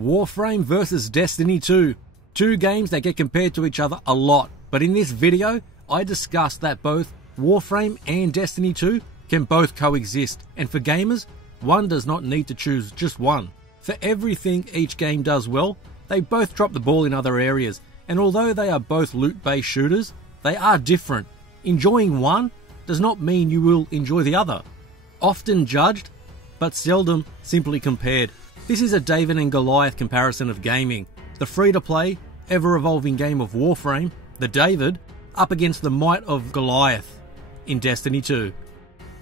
Warframe vs Destiny 2. Two games that get compared to each other a lot, but in this video, I discuss that both Warframe and Destiny 2 can both coexist, and for gamers, one does not need to choose just one. For everything each game does well, they both drop the ball in other areas, and although they are both loot-based shooters, they are different. Enjoying one does not mean you will enjoy the other. Often judged, but seldom simply compared. This is a David and Goliath comparison of gaming. The free-to-play, ever-evolving game of Warframe, the David, up against the might of Goliath in Destiny 2.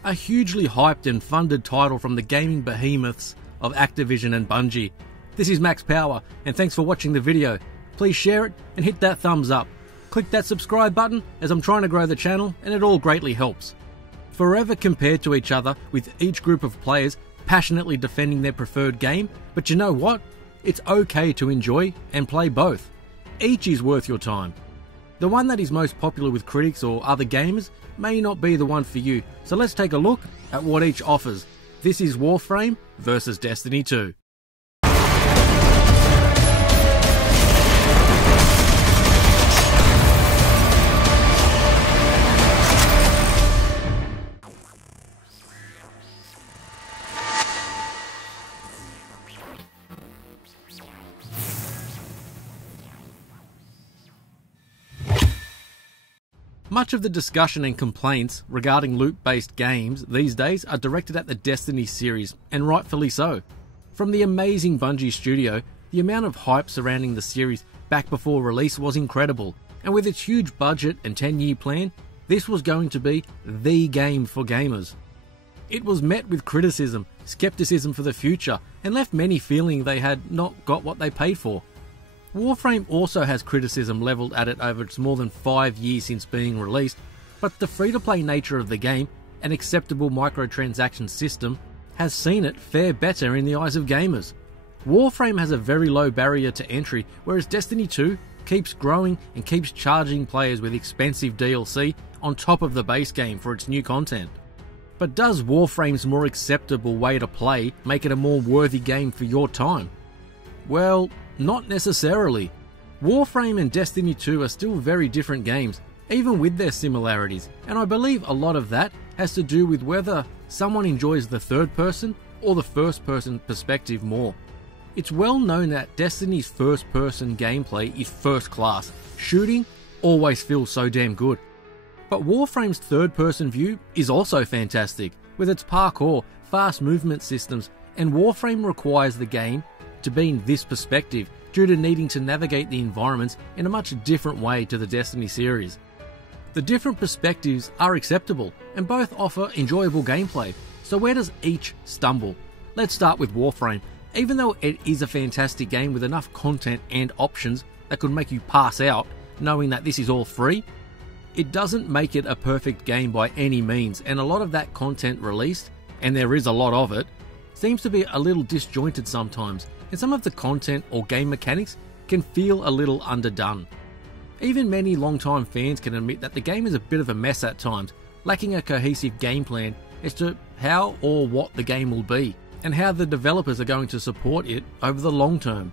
A hugely hyped and funded title from the gaming behemoths of Activision and Bungie. This is Max Power, and thanks for watching the video. Please share it and hit that thumbs up. Click that subscribe button as I'm trying to grow the channel, and it all greatly helps. Forever compared to each other, with each group of players passionately defending their preferred game, but you know what? It's okay to enjoy and play both. Each is worth your time. The one that is most popular with critics or other gamers may not be the one for you, so let's take a look at what each offers. This is Warframe vs Destiny 2. Much of the discussion and complaints regarding loot-based games these days are directed at the Destiny series, and rightfully so. From the amazing Bungie studio, the amount of hype surrounding the series back before release was incredible, and with its huge budget and 10-year plan, this was going to be the game for gamers. It was met with criticism, skepticism for the future, and left many feeling they had not got what they paid for. Warframe also has criticism levelled at it over its more than 5 years since being released, but the free-to-play nature of the game and acceptable microtransaction system has seen it fare better in the eyes of gamers. Warframe has a very low barrier to entry, whereas Destiny 2 keeps growing and keeps charging players with expensive DLC on top of the base game for its new content. But does Warframe's more acceptable way to play make it a more worthy game for your time? Well, not necessarily. Warframe and Destiny 2 are still very different games, even with their similarities, and I believe a lot of that has to do with whether someone enjoys the third person or the first person perspective more. It's well known that Destiny's first person gameplay is first class. Shooting always feels so damn good. But Warframe's third person view is also fantastic, with its parkour, fast movement systems, and Warframe requires the game to be in this perspective due to needing to navigate the environments in a much different way to the Destiny series. The different perspectives are acceptable and both offer enjoyable gameplay, so where does each stumble? Let's start with Warframe. Even though it is a fantastic game with enough content and options that could make you pass out knowing that this is all free, it doesn't make it a perfect game by any means, and a lot of that content released, and there is a lot of it, seems to be a little disjointed sometimes, and some of the content or game mechanics can feel a little underdone. Even many long-time fans can admit that the game is a bit of a mess at times, lacking a cohesive game plan as to how or what the game will be, and how the developers are going to support it over the long term.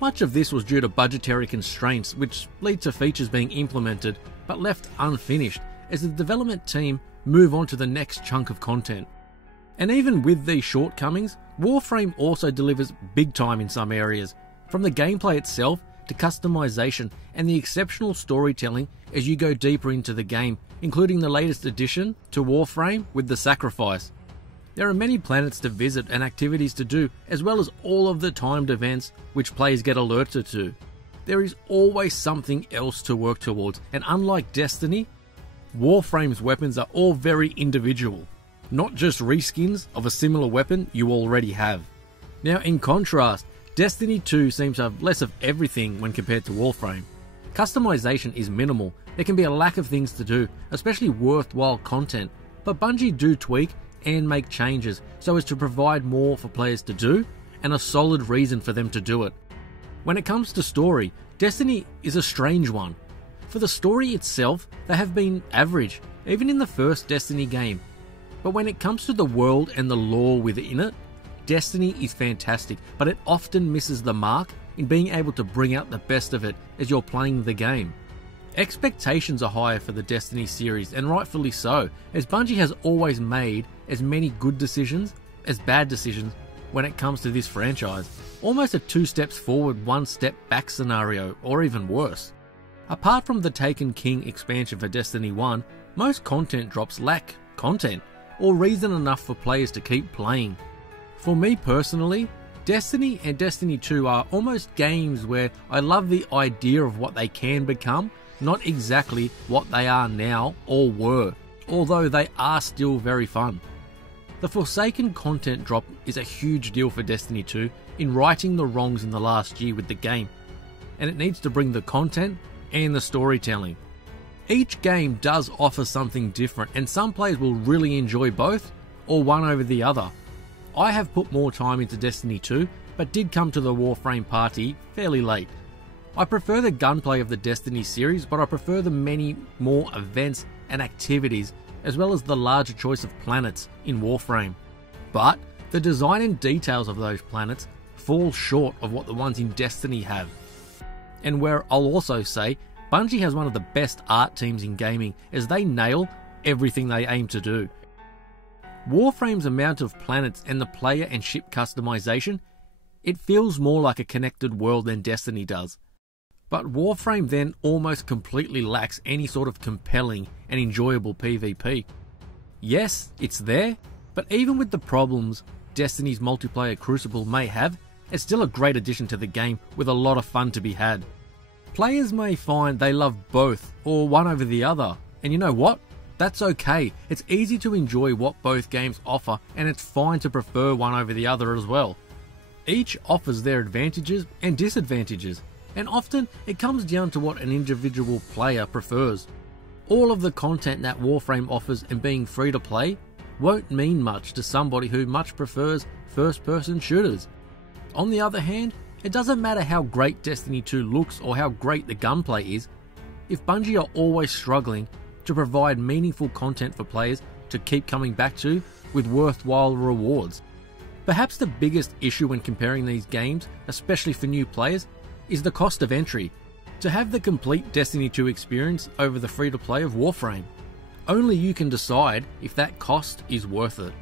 Much of this was due to budgetary constraints, which lead to features being implemented but left unfinished as the development team move on to the next chunk of content. And even with these shortcomings, Warframe also delivers big time in some areas, from the gameplay itself to customization and the exceptional storytelling as you go deeper into the game, including the latest addition to Warframe with the Sacrifice. There are many planets to visit and activities to do, as well as all of the timed events which players get alerted to. There is always something else to work towards, and unlike Destiny, Warframe's weapons are all very individual, not just reskins of a similar weapon you already have. Now in contrast, Destiny 2 seems to have less of everything when compared to Warframe. Customization is minimal, there can be a lack of things to do, especially worthwhile content, but Bungie do tweak and make changes so as to provide more for players to do, and a solid reason for them to do it. When it comes to story, Destiny is a strange one. For the story itself, they have been average, even in the first Destiny game. But when it comes to the world and the lore within it, Destiny is fantastic, but it often misses the mark in being able to bring out the best of it as you're playing the game. Expectations are higher for the Destiny series, and rightfully so, as Bungie has always made as many good decisions as bad decisions when it comes to this franchise. Almost a 2 steps forward, 1 step back scenario, or even worse. Apart from the Taken King expansion for Destiny 1, most content drops lack content, or reason enough for players to keep playing. For me personally, Destiny and Destiny 2 are almost games where I love the idea of what they can become, not exactly what they are now or were, although they are still very fun. The Forsaken content drop is a huge deal for Destiny 2 in righting the wrongs in the last year with the game, and it needs to bring the content and the storytelling. Each game does offer something different, and some players will really enjoy both, or one over the other. I have put more time into Destiny 2, but did come to the Warframe party fairly late. I prefer the gunplay of the Destiny series, but I prefer the many more events and activities, as well as the larger choice of planets in Warframe. But the design and details of those planets fall short of what the ones in Destiny have. And where I'll also say, Bungie has one of the best art teams in gaming, as they nail everything they aim to do. Warframe's amount of planets and the player and ship customization, it feels more like a connected world than Destiny does. But Warframe then almost completely lacks any sort of compelling and enjoyable PvP. Yes, it's there, but even with the problems Destiny's multiplayer Crucible may have, it's still a great addition to the game with a lot of fun to be had. Players may find they love both or one over the other, and you know what? That's okay. It's easy to enjoy what both games offer, and it's fine to prefer one over the other as well. Each offers their advantages and disadvantages, and often it comes down to what an individual player prefers. All of the content that Warframe offers and being free to play won't mean much to somebody who much prefers first-person shooters. On the other hand, it doesn't matter how great Destiny 2 looks or how great the gunplay is, if Bungie are always struggling to provide meaningful content for players to keep coming back to with worthwhile rewards. Perhaps the biggest issue when comparing these games, especially for new players, is the cost of entry. To have the complete Destiny 2 experience over the free-to-play of Warframe. Only you can decide if that cost is worth it.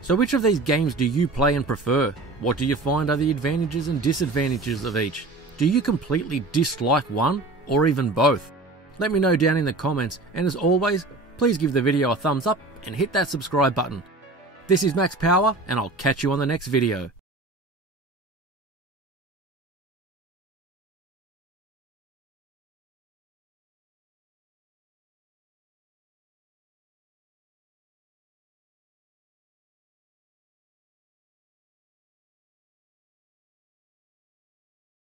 So which of these games do you play and prefer? What do you find are the advantages and disadvantages of each? Do you completely dislike one or even both? Let me know down in the comments, and as always, please give the video a thumbs up and hit that subscribe button. This is Max Power, and I'll catch you on the next video.